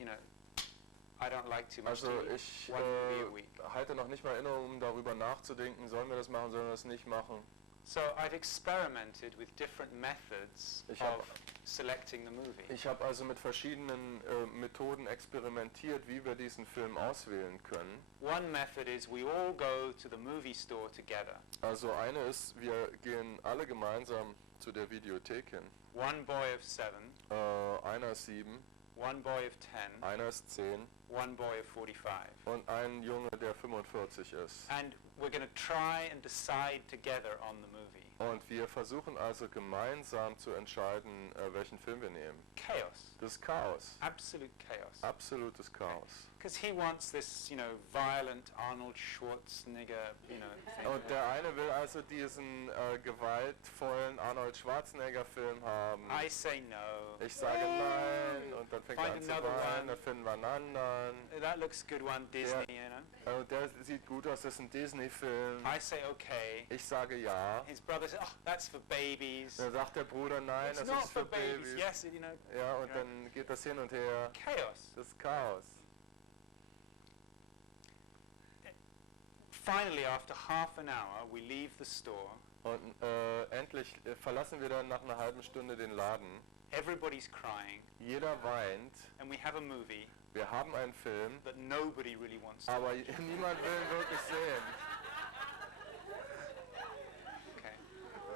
I don't like too much Also TV. ich One movie a week. halte noch nicht mal inne, um darüber nachzudenken, sollen wir das machen, sollen wir das nicht machen. So I've experimented with different methods Ich hab- of selecting the movie. Ich habe also mit verschiedenen Methoden experimentiert, wie wir diesen Film auswählen können. One method is we all go to the movie store together. Also eine ist, wir gehen alle gemeinsam zu der Videothek hin. One boy of 7, Einer ist 7, one boy of 10, einer ist 10 one boy of 45. und ein Junge, der 45 ist. And we're going to try and decide together on the movie. Und wir versuchen also gemeinsam zu entscheiden, welchen Film wir nehmen. Chaos. Das ist Chaos. Absolute chaos. Absolutes Chaos. Because he wants this, violent Arnold Schwarzenegger, thing. Und der eine will also diesen gewaltvollen Arnold Schwarzenegger-Film haben. I say no. Ich sage nein und dann fängt er an Find zu another weinen, one. dann finden wir einen anderen. That looks good one, Disney, Der sieht gut aus, das ist ein Disney-Film. I say okay. Ich sage ja. His brother says, oh, that's for babies. Dann sagt der Bruder, nein, It's das not ist for für babies. Babys. Yes, Ja, und dann geht das hin und her. chaos. Das ist Chaos. Finally, after half an hour, we leave the store. Und endlich verlassen wir dann nach einer halben Stunde den Laden. Everybody's crying, Jeder weint. and we have a movie Wir haben einen Film, that nobody really wants to. aber niemand will ihn wirklich sehen. Okay.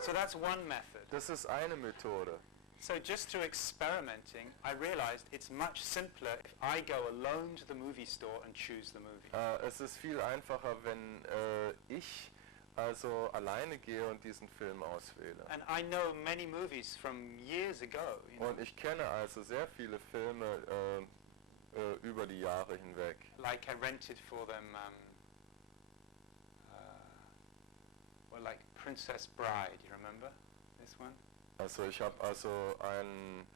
So that's one method. Das ist eine Methode. So just through experimenting, I realized it's much simpler if I go alone to the movie store and choose the movie. Es ist viel einfacher, wenn ich also alleine gehe und diesen Film auswähle. And I know many movies from years ago. You know, Und ich kenne also sehr viele Filme über die Jahre hinweg. like I rented for them, well, like Princess Bride. You remember this one? Also ich habe also einen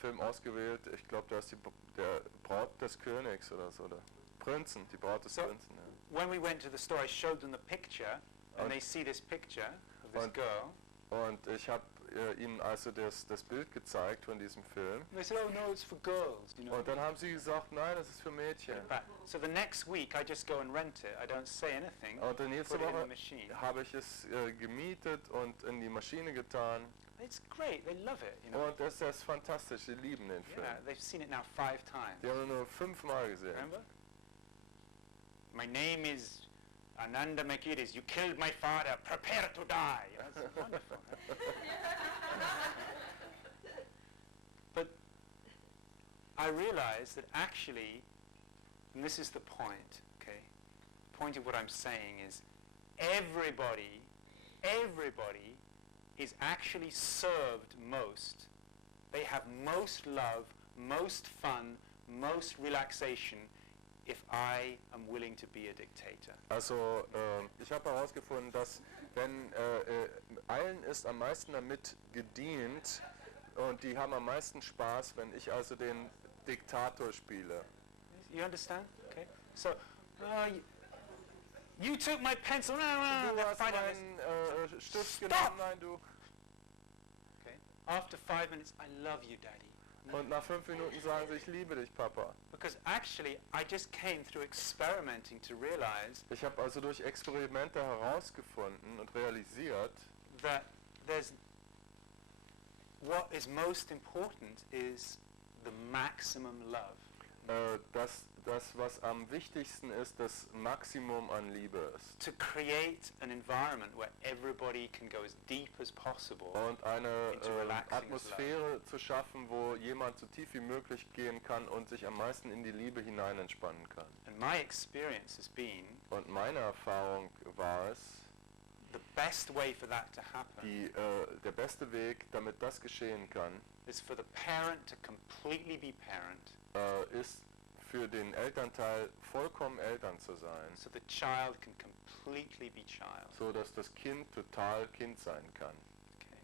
Film ausgewählt, ich glaube, da ist der Braut des Königs oder so, oder Prinzen, die Braut des So- Prinzen. Ja. When we went to the store, I showed them the picture, and Und- they see this picture of this Und- girl. Und ich habe ihnen also das Bild gezeigt von diesem Film. And they said, "Oh no, it's for girls." You know. Und dann haben sie gesagt, nein, das ist für Mädchen. So the next week, I just go and rent it. I don't say anything. Und dann nächste Put it in the Woche machine. habe ich es gemietet und in die Maschine getan. It's great. They love it. You know. Und das ist fantastisch, sie lieben den Film. Yeah, they've seen it now 5 times. Die haben ihn nur 5-mal gesehen. Remember? My name is Ananda Makiris. You killed my father. Prepare to die. That's wonderful. But I realized that actually, and this is the point, okay? The point of what I'm saying is everybody is actually served most. They have most love, most fun, most relaxation if I am willing to be a dictator. Also ich habe herausgefunden, dass wenn allen ist am meisten damit gedient und die haben am meisten Spaß, wenn ich also den Diktator spiele. You understand? Okay. So, you took my pencil. Du They're hast fighting this. meinen Stift Stop! genommen, nein du. Okay. After 5 minutes, I love you, Daddy. Und nach 5 Minuten sagen sie, ich liebe dich, Papa. Because actually, I just came through experimenting to realize Ich habe also durch Experimente herausgefunden und realisiert, that there's what is most important is the maximum love. dass das, was am wichtigsten ist, das Maximum an Liebe ist. To create an environment where everybody can go as deep as possible. Und eine Into relaxing as Atmosphäre zu schaffen, wo jemand so tief wie möglich gehen kann und sich am meisten in die Liebe hinein entspannen kann. And my experience has been Und meine Erfahrung war es, the best way for that to happen der beste Weg, damit das geschehen kann, is for the parent to completely be parent, ist für den Elternteil vollkommen Eltern zu sein, so the child can completely be child. so dass das Kind total Kind sein kann. Okay.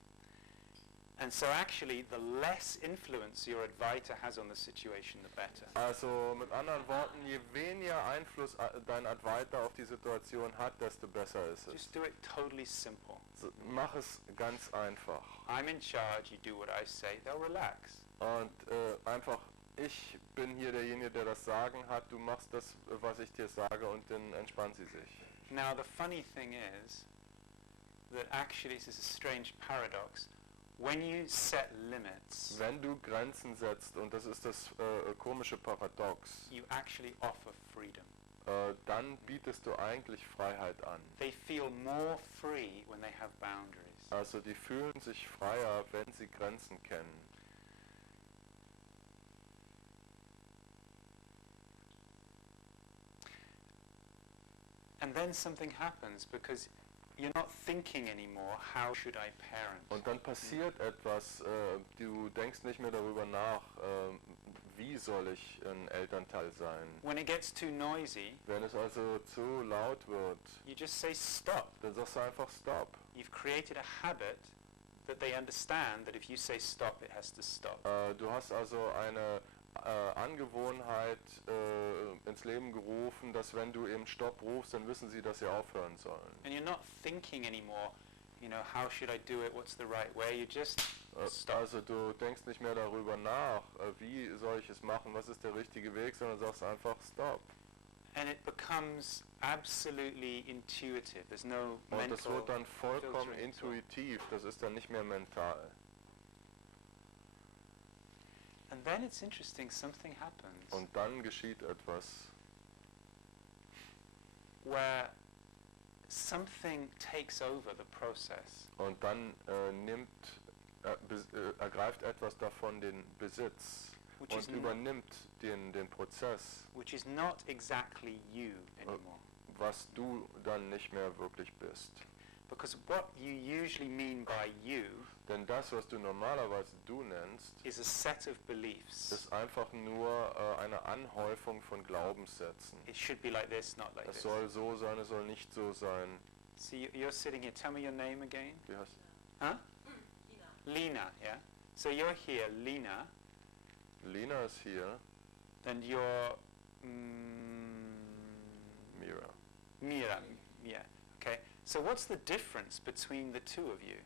And so actually, the less influence your advisor has on the situation, the better. Also mit anderen Worten, je weniger Einfluss dein Advisor auf die Situation hat, desto besser ist es. Just do it totally simple. Mach es ganz einfach. I'm in charge, you do what I say, they'll relax. Und einfach, ich bin hier derjenige, der das Sagen hat, du machst das, was ich dir sage, und dann entspannt sie sich. Now the funny thing is that actually this is a strange paradox. When you set limits, Wenn du Grenzen setzt, und das ist das komische Paradox, you actually offer freedom. dann bietest du eigentlich Freiheit an. They feel more free when they have boundaries. Also die fühlen sich freier, wenn sie Grenzen kennen. And then something happens because you're not thinking anymore, how should I parent? Und dann passiert etwas, du denkst nicht mehr darüber nach, wie soll ich ein Elternteil sein. When it gets too noisy, Wenn es also zu laut wird, you just say stop. dann sagst du einfach Stop. You've created a habit that they understand that if you say stop, it has to stop. Du hast also eine Angewohnheit ins Leben gerufen, dass wenn du eben Stopp rufst, dann wissen sie, dass sie aufhören sollen. And you're not thinking anymore, you know, how should I do it, what's the right way, you just stop. Also du denkst nicht mehr darüber nach, wie soll ich es machen, was ist der richtige Weg, sondern sagst einfach Stop. And it becomes absolutely intuitive. There's no Und das mental wird dann vollkommen filtering at all. intuitiv, das ist dann nicht mehr mental. And then it's interesting, something happens Und dann geschieht etwas, where something takes over the process. und dann nimmt ergreift etwas davon den Besitz which is und übernimmt den Prozess, which is not exactly you anymore. was du dann nicht mehr wirklich bist. Because what you usually mean by you Denn das, was du normalerweise du nennst, is a set of beliefs. ist einfach nur eine Anhäufung von Glaubenssätzen. It should be like this, not like Es this. soll so sein, es soll nicht so sein. So you're sitting here. Tell me your name again. Wie heißt Huh? Lena, yeah? So you're here, Lena, Lena ist hier, and you're Mira. Mira, yeah. Okay. So what's the difference between the two of you?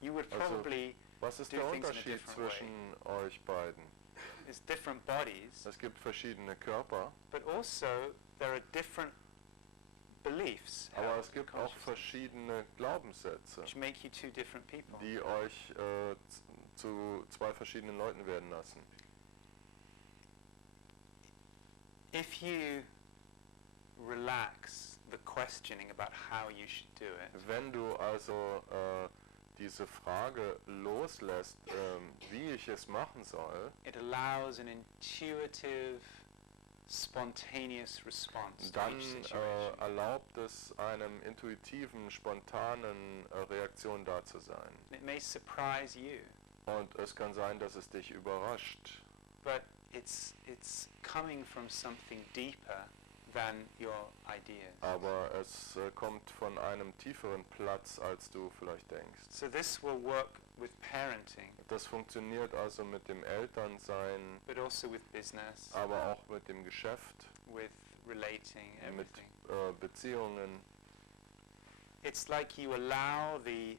You would Also, probably, was ist do der things in a Unterschied different way. zwischen euch beiden? it's different bodies, Es gibt verschiedene Körper, but also there are different beliefs aber held es gibt in auch consciousness, verschiedene Glaubenssätze, which make you two different people. die euch zu zwei verschiedenen Leuten werden lassen. If you relax the questioning about how you should do it, Wenn du also diese Frage loslässt, wie ich es machen soll, it allows an intuitive, spontaneous response to dann each situation. erlaubt es einem intuitiven, spontanen Reaktion da zu sein. It may surprise you, Und es kann sein, dass es dich überrascht. but it's coming from something deeper than your ideas. Aber es kommt von einem tieferen Platz, als du vielleicht denkst. So this will work with parenting, Das funktioniert also mit dem Elternsein, but also with business, aber auch mit dem Geschäft, with relating, mit everything. Beziehungen. It's like you allow the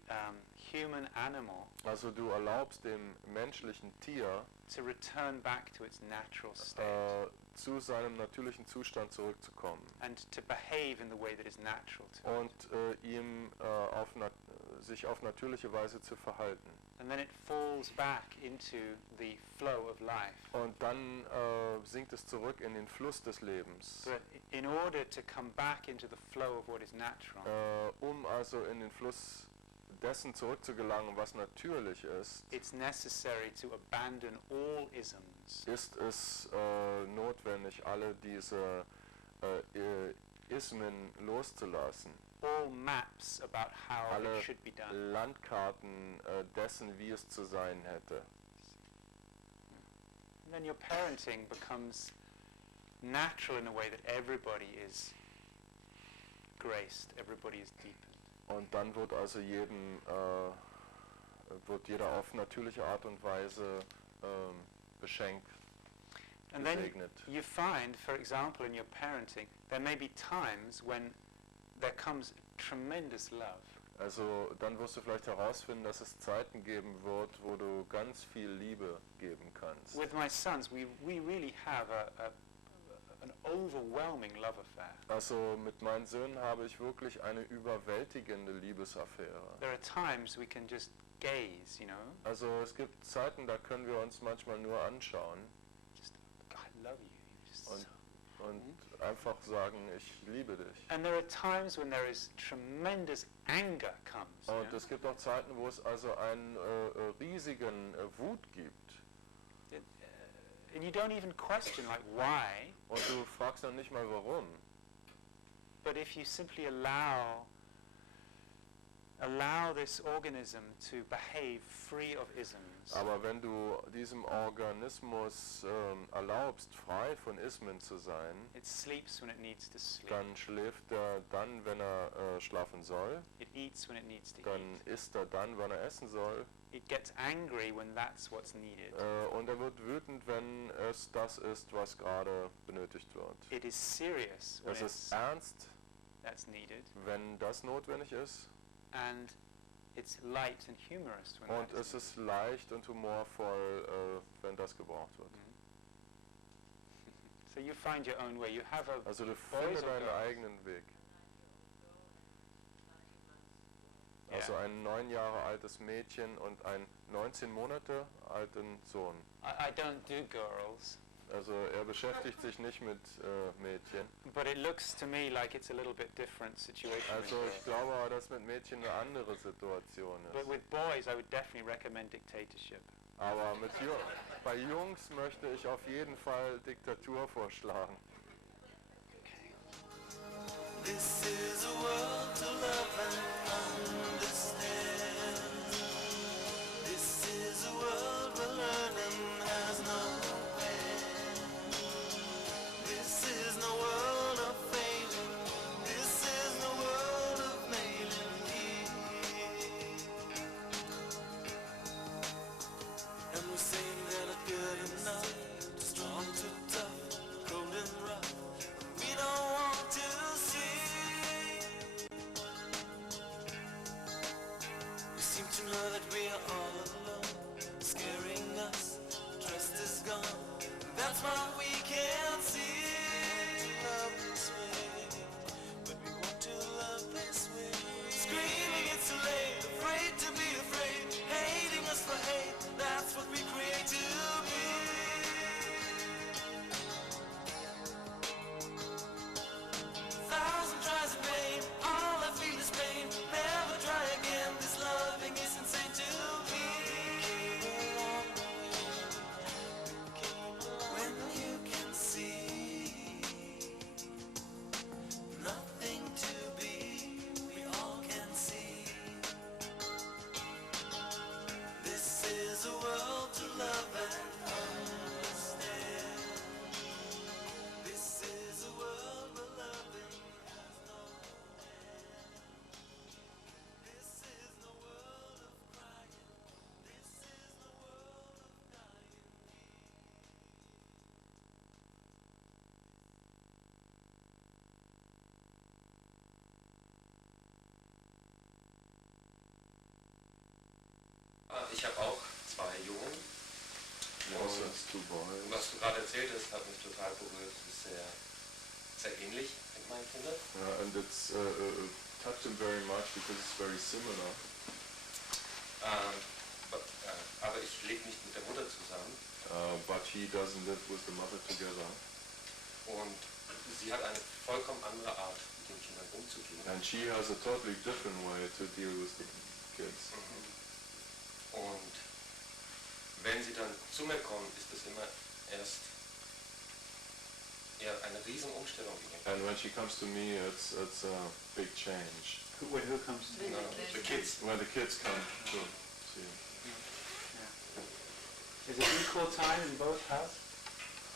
human animal Also du erlaubst dem menschlichen Tier to return back to its natural state zu seinem natürlichen Zustand zurückzukommen and to behave in the way that is natural to und it. ihm sich auf natürliche Weise zu verhalten. And then it falls back into the flow of life. Und dann sinkt es zurück in den Fluss des Lebens. But in order to come back into the flow of what is natural, Um also in den Fluss dessen zurückzugelangen, was natürlich ist, it's necessary to abandon all isms, ist es notwendig, alle diese Ismen loszulassen. all maps about how Alle it should be done. Landkarten dessen, wie es zu sein hätte. And then your parenting becomes natural in a way that everybody is graced, everybody is deepened. Und dann wird also wird jeder auf natürliche Art und Weise beschenkt, And then gesegnet. you find, for example, in your parenting, there may be times when there comes tremendous love. Also dann wirst du vielleicht herausfinden, dass es Zeiten geben wird, wo du ganz viel Liebe geben kannst. With my sons, we really have an overwhelming love affair. Also mit meinen Söhnen habe ich wirklich eine überwältigende Liebesaffäre. There are times we can just gaze, you know, Also es gibt Zeiten, da können wir uns manchmal nur anschauen just, God, I love you. You're just und, so- und einfach sagen, ich liebe dich. And there are times when there is tremendous anger comes. you Und know. es gibt auch Zeiten, wo es also einen riesigen Wut gibt. And you don't even question, like, why, Und du fragst dann nicht mal warum. but if you simply allow this organism to behave free of isms, Aber wenn du diesem Organismus erlaubst, frei von Ismen zu sein, it sleeps when it needs to sleep. dann schläft er dann, wenn er schlafen soll, It eats when it needs to dann eat. isst er dann, wann er essen soll, It gets angry when that's what's needed. und er wird wütend, wenn es das ist, was gerade benötigt wird. It is serious when Es ist it's, ernst, that's needed, wenn das notwendig ist, and it's light and humorous when und that's es ist leicht und humorvoll, wenn das gebraucht wird. So you find your own way. You have a Also du Boys findest or deinen girls? eigenen Weg. Yeah. Also ein 9 Jahre altes Mädchen und einen 19 Monate alten Sohn. I don't do girls. Also er beschäftigt sich nicht mit Mädchen. But it looks to me like it's a little bit different situation. Also ich glaube aber, dass mit Mädchen eine andere Situation But ist. with boys, I would definitely recommend dictatorship. Aber bei Jungs möchte ich auf jeden Fall Diktatur vorschlagen. This is a world to love and understand. This is a world where learning has no end. This is no world of failing. This is no world of mailing here. And we say they're not good enough, too strong, too tough, cold and rough. We don't want to see. We seem to know that we are all alone, scaring us. Trust is gone. That's what we can't see. Love this way, but we want to love this way. Screaming it's too late, afraid to be afraid, hating us for hate. That's what we create to be. Thousand tries in vain, all I feel is pain. Never try again, this loving is insane to me. When you can see nothing to be, we all can see. This is a world to love and understand. This is a world where loving has no end. This is no world of crying. This is no world of dying. Ich habe auch zwei Jungen. Also it's two boys. Was du gerade erzählt hast, hat mich total berührt. Das ist sehr, sehr ähnlich mit meinen Kindern. Yeah, and it's touched him very much because it's very similar. Aber ich lebe nicht mit der Mutter zusammen. But he doesn't live with the mother together. Und sie hat eine vollkommen andere Art, mit den Kindern umzugehen. And she has a totally different way to deal with the kids. Und wenn sie dann zu mir kommen, ist das immer erst eine riesen Umstellung. And when she comes to me, it's a big change. Who comes to No, the kids. When the kids come to see him. Is it equal time in both houses?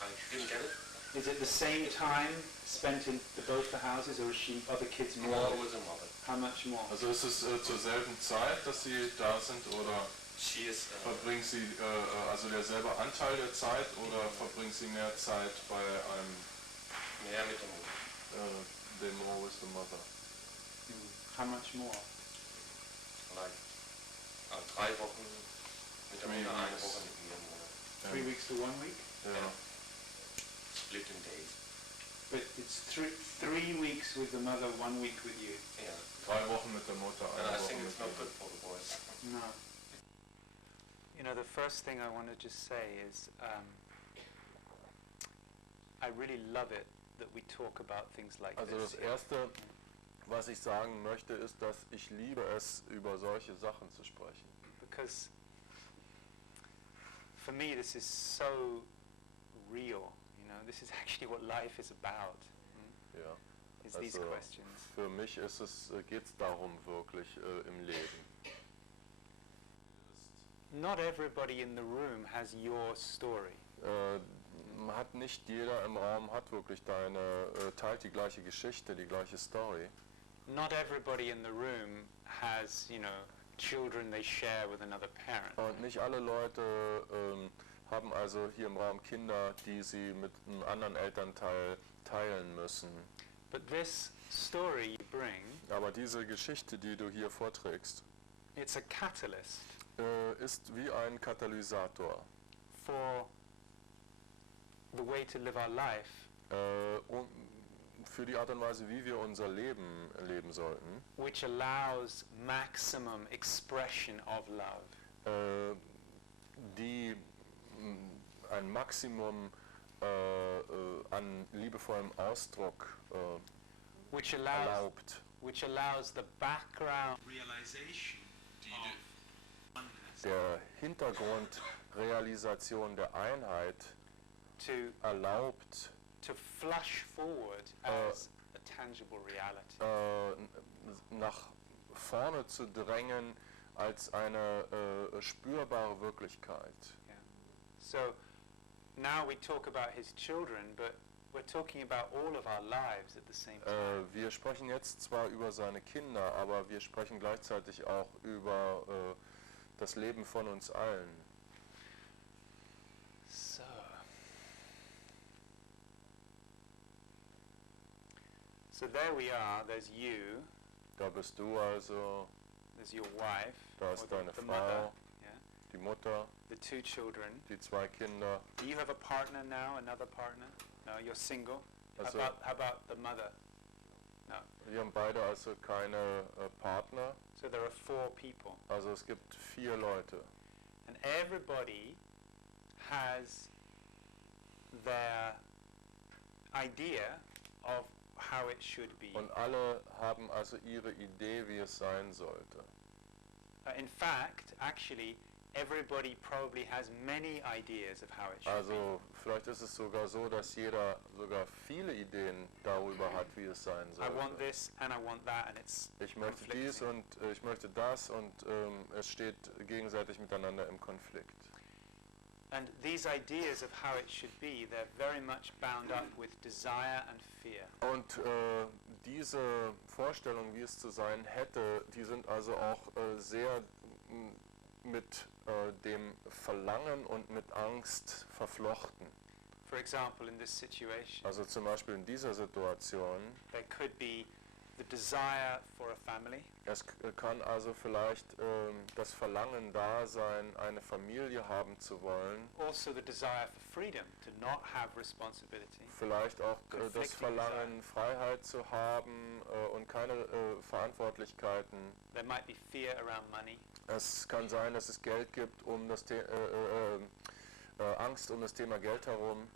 I didn't get it. Is it the same time spent in both the houses, or are the kids more? More with the mother. How much more? Also ist es zur selben Zeit, dass sie da sind, oder She is, verbringt sie also derselbe Anteil der Zeit, oder verbringt sie mehr Zeit bei einem mehr mit der Mutter. dem more with the mother? How much more? Like, 3 Wochen mit der Mutter, 1 Woche mit mir im Monat. 3 weeks to 1 week? Ja. Split in days. But it's 3 weeks with the mother, 1 week with you. Yeah. 3 Wochen mit der Mutter, And 1 I Woche think mit it's not ihm. good for the boys. No. You know, the first thing I want to just say is I really love it that we talk about things like Also this. das Erste, was ich sagen möchte, ist, dass ich liebe es, über solche Sachen zu sprechen. Because for me this is so real, you know, this is actually what life is about. Ja. Is these Also questions. für mich geht es darum wirklich im Leben. Not everybody in the room has your story. Hat nicht jeder im Raum hat wirklich teilt die gleiche Geschichte, die gleiche Story. Not everybody in the room has, you know, children they share with another parent. Und nicht alle Leute haben also hier im Raum Kinder, die sie mit einem anderen Elternteil teilen müssen. But this story you bring, Aber diese Geschichte, die du hier vorträgst, it's a catalyst ist wie ein Katalysator for the way to live our life. und für die Art und Weise, wie wir unser Leben leben sollten, Which allows maximum expression of love. die ein Maximum an liebevollem Ausdruck which allows erlaubt, the background realization of oneness der Hintergrundrealisation der Einheit to erlaubt, flush forward as a tangible reality. nach vorne zu drängen als eine spürbare Wirklichkeit. Yeah. So now we talk about his children, but we're talking about all of our lives at the same time. Wir sprechen jetzt zwar über seine Kinder, aber wir sprechen gleichzeitig auch über das Leben von uns allen. So there we are, there's you, Da bist du also, there's your wife, da or ist deine the Frau, mother, yeah, die Mutter, the 2 children. die 2 Kinder. Do you have a partner now, another partner? No, you're single? Also, how about the mother? No. wir haben beide also keine Partner, So there are 4 people. also es gibt 4 Leute. And everybody has their idea of how it should be. Und alle haben also ihre Idee, wie es sein sollte. In fact, actually, everybody probably has many ideas of how it should Also vielleicht ist es sogar so, dass jeder sogar viele Ideen darüber hat, wie es sein be. I want sollte. this and I want that, and it's Ich möchte dies conflicting. und ich möchte das und es steht gegenseitig miteinander im Konflikt. And these ideas of how it should be, they're very much bound up with desire and fear. Und diese Vorstellung, wie es zu sein hätte, die sind also auch sehr mit dem Verlangen und mit Angst verflochten. For example, in this situation, Also zum Beispiel in dieser Situation, there could be the desire for a family, es kann also vielleicht das Verlangen da sein, eine Familie haben zu wollen, also the desire for freedom, to not have responsibility. vielleicht auch das Conflicting Verlangen, Freiheit zu haben und keine Verantwortlichkeiten. There might be fear around money. Es kann sein, dass es Geld gibt, um das Angst um das Thema Geld herum,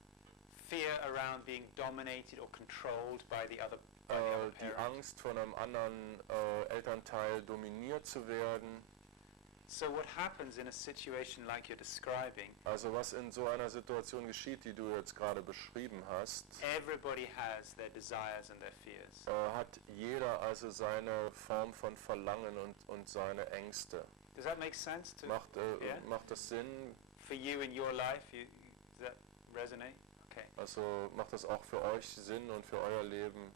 Fear around being dominated or controlled by the other die parent. Angst von einem anderen Elternteil dominiert zu werden. So what happens in a situation like you're describing, Also was in so einer Situation geschieht, die du jetzt gerade beschrieben hast, everybody has their desires and their fears. hat jeder also seine Form von Verlangen und seine Ängste. Does that make sense to yeah? Macht das Sinn? For you in your life? Does that resonate? Okay. Also macht das auch für euch Sinn und für euer Leben?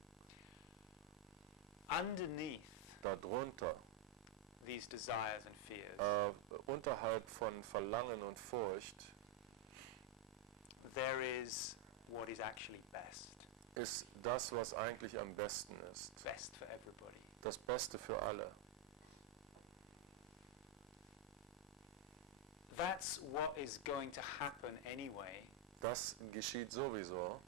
Underneath Darunter, these desires and fears, unterhalb von Verlangen und Furcht, there is what is actually best. ist das, was eigentlich am besten ist. Best for everybody. Das Beste für alle. That's what is going to happen anyway, Das geschieht sowieso.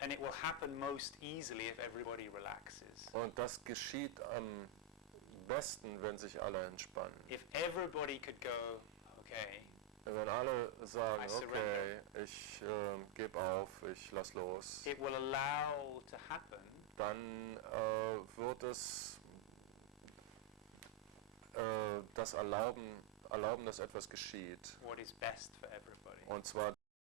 and it will happen most easily if everybody relaxes. Und das geschieht am besten, wenn sich alle entspannen. If everybody could go, okay, Wenn alle sagen, I okay, surrender. ich gebe auf, ich lass los, it will allow to happen dann wird es das erlauben, dass etwas geschieht. what is best for everybody. Und zwar